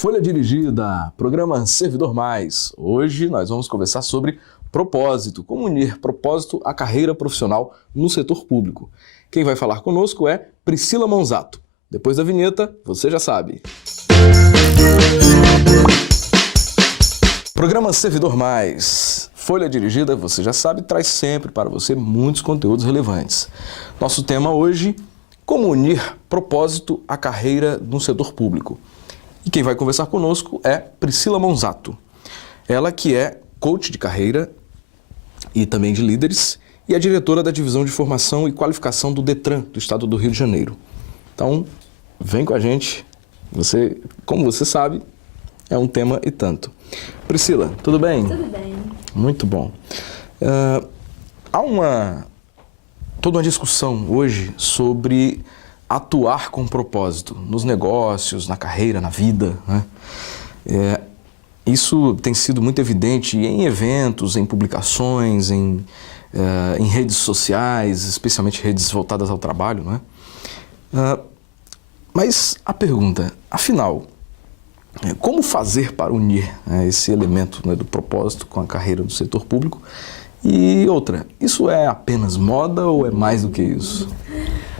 Folha Dirigida, programa Servidor Mais. Hoje nós vamos conversar sobre propósito, como unir propósito à carreira profissional no setor público. Quem vai falar conosco é Priscila Monzato. Depois da vinheta, você já sabe. Programa Servidor Mais. Folha Dirigida, você já sabe, traz sempre para você muitos conteúdos relevantes. Nosso tema hoje, como unir propósito à carreira no setor público. E quem vai conversar conosco é Priscila Monzato. Ela que é coach de carreira e também de líderes e é diretora da Divisão de Formação e Qualificação do Detran, do Estado do Rio de Janeiro. Então, vem com a gente. Como você sabe, é um tema e tanto. Priscila, tudo bem? Tudo bem. Muito bom. Há toda uma discussão hoje sobre atuar com propósito nos negócios, na carreira, na vida, né? Isso tem sido muito evidente em eventos, em publicações, em redes sociais, especialmente redes voltadas ao trabalho, né? Mas a pergunta, afinal, como fazer para unir esse elemento, né, do propósito com a carreira do setor público? E outra, isso é apenas moda ou é mais do que isso?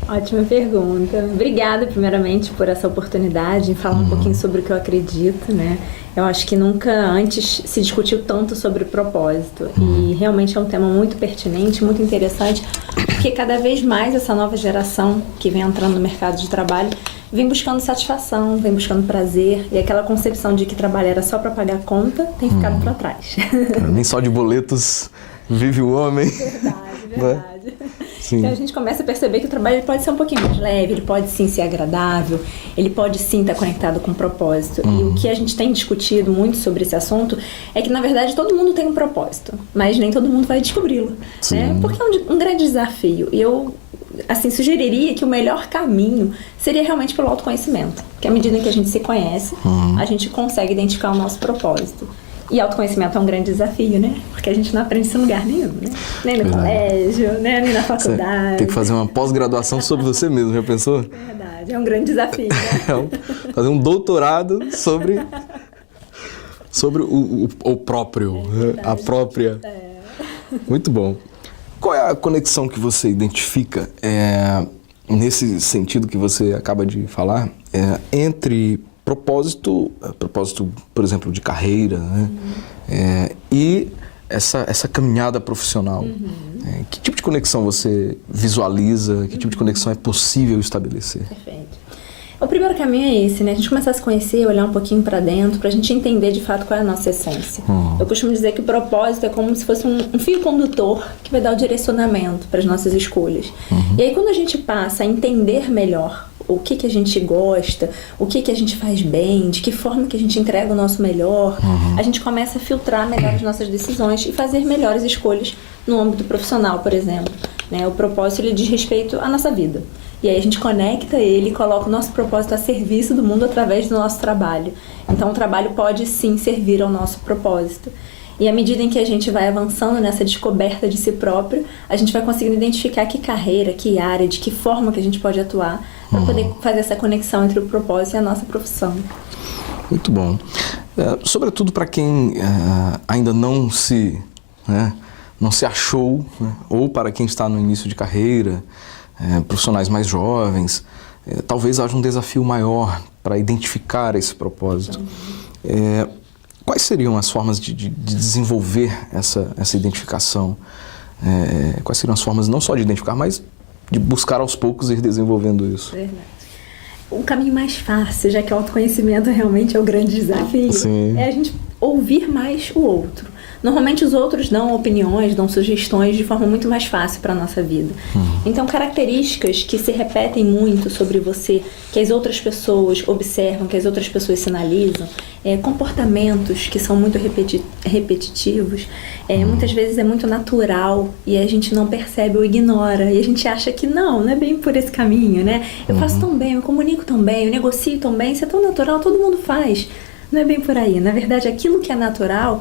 Ótima pergunta. Obrigada, primeiramente, por essa oportunidade em falar um pouquinho sobre o que eu acredito, né? Eu acho que nunca antes se discutiu tanto sobre propósito e realmente é um tema muito pertinente, muito interessante, porque cada vez mais essa nova geração que vem entrando no mercado de trabalho vem buscando satisfação, vem buscando prazer, e aquela concepção de que trabalhar era só para pagar conta tem ficado para trás. Nem só de boletos vive o homem. Verdade. Sim. Então a gente começa a perceber que o trabalho ele pode ser um pouquinho mais leve, ele pode sim ser agradável, ele pode sim estar conectado com um propósito. E o que a gente tem discutido muito sobre esse assunto é que, na verdade, todo mundo tem um propósito, mas nem todo mundo vai descobri-lo, né? Porque é um grande desafio. E eu, assim, sugeriria que o melhor caminho seria realmente pelo autoconhecimento. Porque à medida que a gente se conhece, a gente consegue identificar o nosso propósito. E autoconhecimento é um grande desafio, né? Porque a gente não aprende isso em lugar nenhum, né? Nem no colégio, né? Nem na faculdade. Você tem que fazer uma pós-graduação sobre você mesmo, já pensou? Verdade, é um grande desafio, né? Fazer um doutorado sobre o próprio, a própria. Muito bom. Qual é a conexão que você identifica, nesse sentido que você acaba de falar, entre propósito, por exemplo, de carreira, né? E essa caminhada profissional? Que tipo de conexão você visualiza? Que tipo de conexão é possível estabelecer? Perfeito. O primeiro caminho é esse, né? A gente começar a se conhecer, olhar um pouquinho para dentro, para a gente entender de fato qual é a nossa essência. Eu costumo dizer que o propósito é como se fosse um fio condutor que vai dar o direcionamento para as nossas escolhas. E aí, quando a gente passa a entender melhor o que a gente gosta, o que a gente faz bem, de que forma que a gente entrega o nosso melhor, a gente começa a filtrar melhor as nossas decisões e fazer melhores escolhas no âmbito profissional, por exemplo, né? O propósito, ele diz respeito à nossa vida. E aí a gente conecta ele e coloca o nosso propósito a serviço do mundo através do nosso trabalho. Então o trabalho pode sim servir ao nosso propósito. E à medida em que a gente vai avançando nessa descoberta de si próprio, a gente vai conseguindo identificar que carreira, que área, de que forma que a gente pode atuar para poder fazer essa conexão entre o propósito e a nossa profissão. Muito bom. Sobretudo para quem ainda não se achou, né? Ou para quem está no início de carreira, profissionais mais jovens, talvez haja um desafio maior para identificar esse propósito. Quais seriam as formas de desenvolver essa identificação? Quais seriam as formas não só de identificar, mas de buscar aos poucos ir desenvolvendo isso? Verdade. O caminho mais fácil, já que o autoconhecimento realmente é o grande desafio, é a gente ouvir mais o outro. Normalmente os outros dão opiniões, dão sugestões de forma muito mais fácil para a nossa vida. Então, características que se repetem muito sobre você, que as outras pessoas observam, que as outras pessoas sinalizam, comportamentos que são muito repetitivos, muitas vezes é muito natural e a gente não percebe ou ignora. E a gente acha que não é bem por esse caminho, né? Eu faço tão bem, eu comunico tão bem, eu negocio tão bem, isso é tão natural, todo mundo faz. Não é bem por aí. Na verdade, aquilo que é natural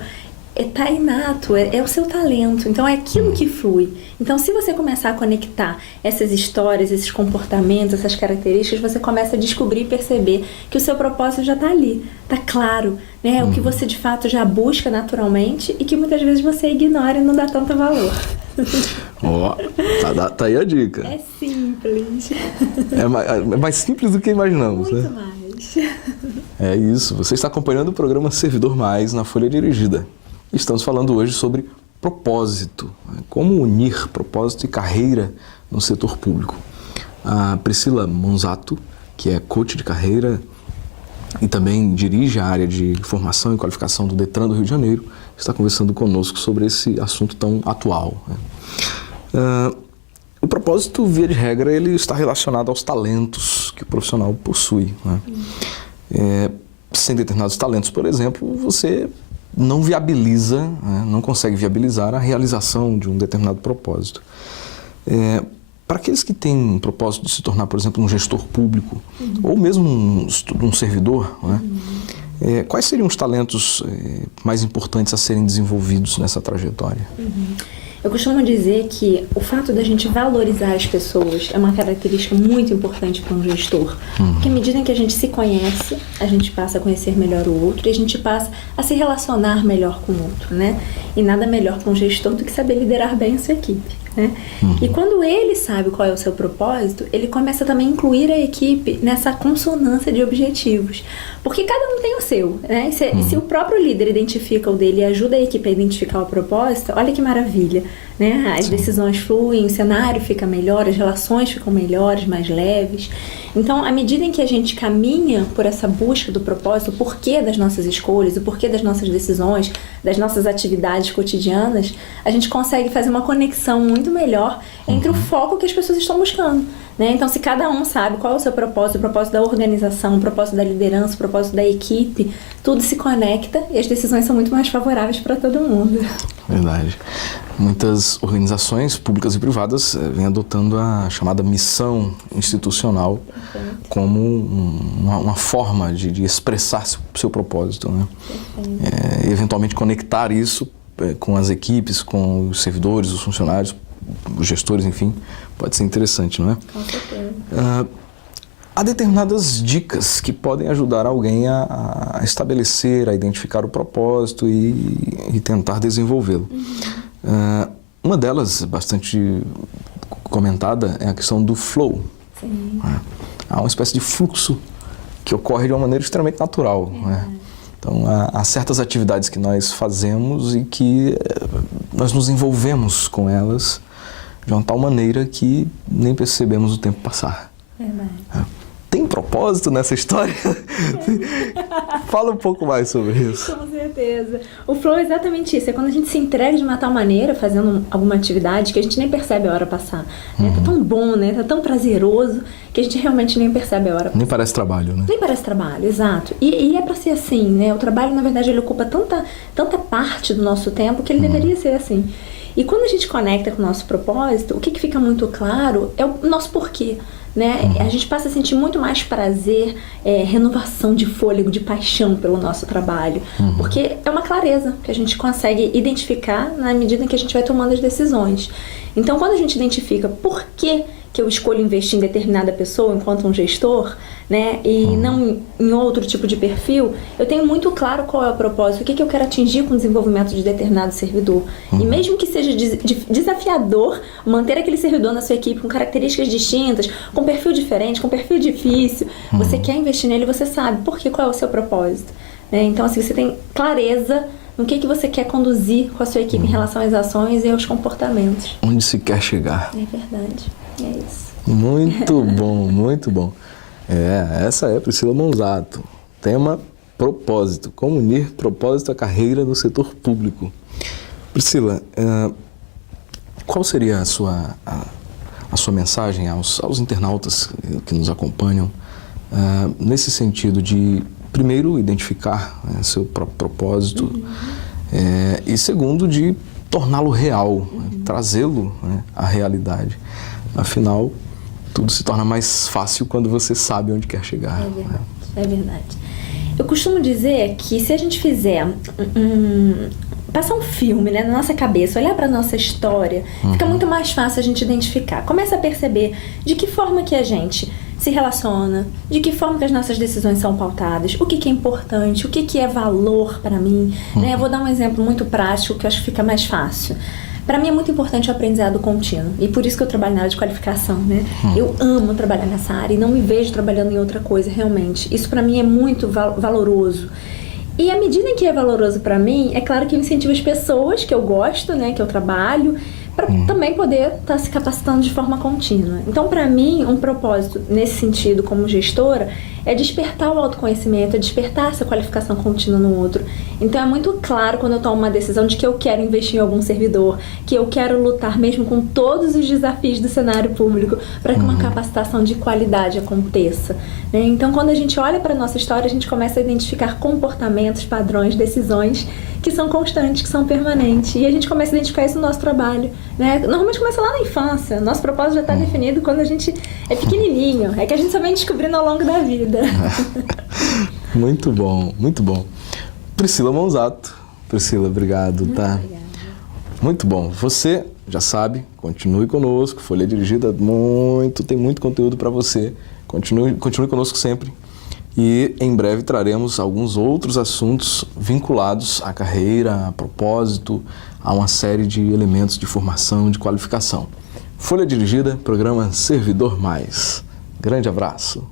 tá inato, é o seu talento, então é aquilo que flui. Então, se você começar a conectar essas histórias, esses comportamentos, essas características, você começa a descobrir e perceber que o seu propósito já está ali, está claro, né? O que você de fato já busca naturalmente e que muitas vezes você ignora e não dá tanto valor. Tá aí a dica. É simples. É mais simples do que imaginamos, Muito né? mais. É isso. Você está acompanhando o programa Servidor Mais na Folha Dirigida. Estamos falando hoje sobre propósito, né? Como unir propósito e carreira no setor público. A Priscila Monzato, que é coach de carreira e também dirige a área de formação e qualificação do Detran do Rio de Janeiro, está conversando conosco sobre esse assunto tão atual, né? O propósito, via de regra, ele está relacionado aos talentos que o profissional possui, né? Sem determinados talentos, por exemplo, você não viabiliza, né, não consegue viabilizar a realização de um determinado propósito. Para aqueles que têm um propósito de se tornar, por exemplo, um gestor público, ou mesmo um servidor, né, quais seriam os talentos mais importantes a serem desenvolvidos nessa trajetória? Eu costumo dizer que o fato da gente valorizar as pessoas é uma característica muito importante para um gestor. Porque à medida em que a gente se conhece, a gente passa a conhecer melhor o outro e a gente passa a se relacionar melhor com o outro, né? E nada melhor para um gestor do que saber liderar bem a sua equipe, né? E quando ele sabe qual é o seu propósito, ele começa também a incluir a equipe nessa consonância de objetivos. Porque cada um tem o seu, né? Se o próprio líder identifica o dele e ajuda a equipe a identificar o propósito, olha que maravilha, né? As decisões fluem, o cenário fica melhor, as relações ficam melhores, mais leves. Então, à medida em que a gente caminha por essa busca do propósito, o porquê das nossas escolhas, o porquê das nossas decisões, das nossas atividades cotidianas, a gente consegue fazer uma conexão muito melhor entre o foco que as pessoas estão buscando, né? Então, se cada um sabe qual é o seu propósito, o propósito da organização, o propósito da liderança, o propósito da equipe, tudo se conecta e as decisões são muito mais favoráveis para todo mundo. Verdade. Muitas organizações públicas e privadas vêm adotando a chamada missão institucional como uma forma de expressar seu propósito, né? Eventualmente conectar isso com as equipes, com os servidores, os funcionários, os gestores, enfim, pode ser interessante, não é? Com certeza. Há determinadas dicas que podem ajudar alguém a estabelecer, a identificar o propósito e tentar desenvolvê-lo. Uma delas, bastante comentada, é a questão do flow. Sim. Há uma espécie de fluxo que ocorre de uma maneira extremamente natural, né? Então, há certas atividades que nós fazemos e que nós nos envolvemos com elas de uma tal maneira que nem percebemos o tempo passar. Verdade. Tem propósito nessa história? Fala um pouco mais sobre isso. Com certeza. O flow é exatamente isso. É quando a gente se entrega de uma tal maneira, fazendo alguma atividade, que a gente nem percebe a hora passar. Né? Tá tão bom, né? Tá tão prazeroso, que a gente realmente nem percebe a hora passar. Nem parece trabalho, né? Nem parece trabalho, exato. E é pra ser assim, né? O trabalho, na verdade, ele ocupa tanta parte do nosso tempo que ele deveria ser assim. E quando a gente conecta com o nosso propósito, o que fica muito claro é o nosso porquê, né? A gente passa a sentir muito mais prazer, renovação de fôlego, de paixão pelo nosso trabalho. Porque é uma clareza que a gente consegue identificar na medida em que a gente vai tomando as decisões. Então, quando a gente identifica por que eu escolho investir em determinada pessoa enquanto um gestor, né, e não em outro tipo de perfil, eu tenho muito claro qual é o propósito, o que eu quero atingir com o desenvolvimento de determinado servidor. E mesmo que seja desafiador manter aquele servidor na sua equipe com características distintas, com perfil diferente, com perfil difícil, você quer investir nele, você sabe qual é o seu propósito. Né? Então, assim, você tem clareza no que você quer conduzir com a sua equipe em relação às ações e aos comportamentos. Onde se quer chegar. É verdade. É isso. Muito bom, muito bom. Essa é a Priscila Monzato. Tema propósito. Como unir propósito à carreira no setor público. Priscila, qual seria a sua mensagem aos internautas que nos acompanham nesse sentido de, primeiro, identificar seu próprio propósito e, segundo, de torná-lo real, trazê-lo à realidade. Afinal, tudo se torna mais fácil quando você sabe onde quer chegar. É verdade. Eu costumo dizer que se a gente fizer passar um filme, né, na nossa cabeça, olhar para nossa história, fica muito mais fácil a gente identificar. Começa a perceber de que forma que a gente se relaciona, de que forma que as nossas decisões são pautadas, o que é importante, o que é valor para mim. Né? Eu vou dar um exemplo muito prático que eu acho que fica mais fácil. Para mim é muito importante o aprendizado contínuo, e por isso que eu trabalho na área de qualificação, né? Eu amo trabalhar nessa área e não me vejo trabalhando em outra coisa, realmente. Isso para mim é muito valoroso. E à medida em que é valoroso para mim, é claro que eu incentivo as pessoas que eu gosto, né, que eu trabalho, para também poder estar se capacitando de forma contínua. Então, para mim, um propósito nesse sentido, como gestora, é despertar o autoconhecimento, é despertar essa qualificação contínua no outro. Então, é muito claro quando eu tomo uma decisão de que eu quero investir em algum servidor, que eu quero lutar mesmo com todos os desafios do cenário público para que uma capacitação de qualidade aconteça. Né? Então, quando a gente olha para a nossa história, a gente começa a identificar comportamentos, padrões, decisões que são constantes, que são permanentes. E a gente começa a identificar isso no nosso trabalho. Né? Normalmente começa lá na infância. Nosso propósito já está definido quando a gente é pequenininho. É que a gente só vem descobrindo ao longo da vida. Muito bom, muito bom. Priscila Monzato. Priscila, obrigado. Tá? Obrigada. Muito bom. Você já sabe, continue conosco. Folha Dirigida, tem muito conteúdo para você. Continue conosco sempre. E em breve traremos alguns outros assuntos vinculados à carreira, a propósito, a uma série de elementos de formação, de qualificação. Folha Dirigida, programa Servidor Mais. Grande abraço.